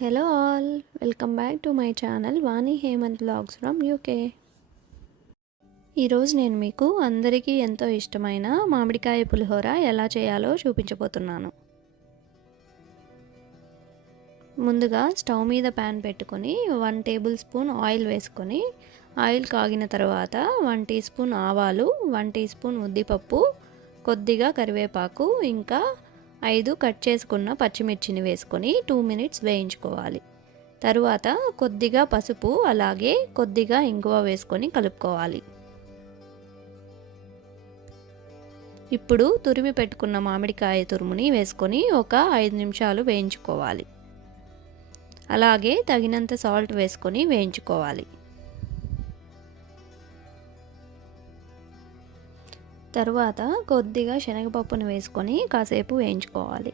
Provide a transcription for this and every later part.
Hello all welcome back to my channel Vani Hemanth blogs from UK ఈరోజు నేను మీకు అందరికీ ఎంతో ఇష్టమైన మామిడికాయ పులిహోర ఎలా చేయాలో చూపించబోతున్నాను. ముందుగా స్టవ్ మీద ప్యాన్ పెట్టుకొని వన్ టేబుల్ స్పూన్ ఆయిల్ వేసుకొని ఆయిల్ కాగిన తర్వాత వన్ టీ స్పూన్ ఆవాలు వన్ టీ స్పూన్ ఉద్దిపప్పు కొద్దిగా కరివేపాకు ఇంకా ఐదు కట్ చేసుకున్న పచ్చిమిర్చిని వేసుకొని టూ మినిట్స్ వేయించుకోవాలి. తరువాత కొద్దిగా పసుపు అలాగే కొద్దిగా ఇంగువ వేసుకొని కలుపుకోవాలి. ఇప్పుడు తురిమి పెట్టుకున్న మామిడికాయ తురుముని వేసుకొని ఒక ఐదు నిమిషాలు వేయించుకోవాలి. అలాగే తగినంత సాల్ట్ వేసుకొని వేయించుకోవాలి. తరువాత కొద్దిగా శనగపప్పును వేసుకొని కాసేపు వేయించుకోవాలి.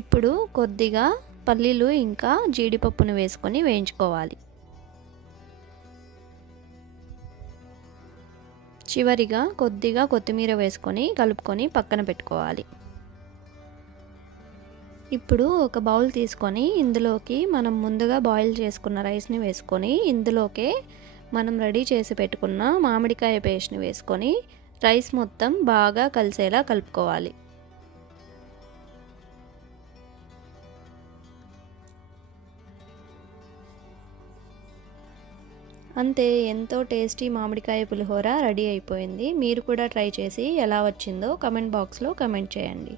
ఇప్పుడు కొద్దిగా పల్లీలు ఇంకా జీడిపప్పును వేసుకొని వేయించుకోవాలి. చివరిగా కొద్దిగా కొత్తిమీర వేసుకొని కలుపుకొని పక్కన పెట్టుకోవాలి. ఇప్పుడు ఒక బౌల్ తీసుకొని ఇందులోకి మనం ముందుగా బాయిల్ చేసుకున్న రైస్ని వేసుకొని ఇందులోకే మనం రెడీ చేసి పెట్టుకున్న మామిడికాయ పేస్ట్ని వేసుకొని రైస్ మొత్తం బాగా కలిసేలా కలుపుకోవాలి. అంతే ఎంతో టేస్టీ మామిడికాయ పులిహోర రెడీ అయిపోయింది. మీరు కూడా ట్రై చేసి ఎలా వచ్చిందో కమెంట్ బాక్స్లో కమెంట్ చేయండి.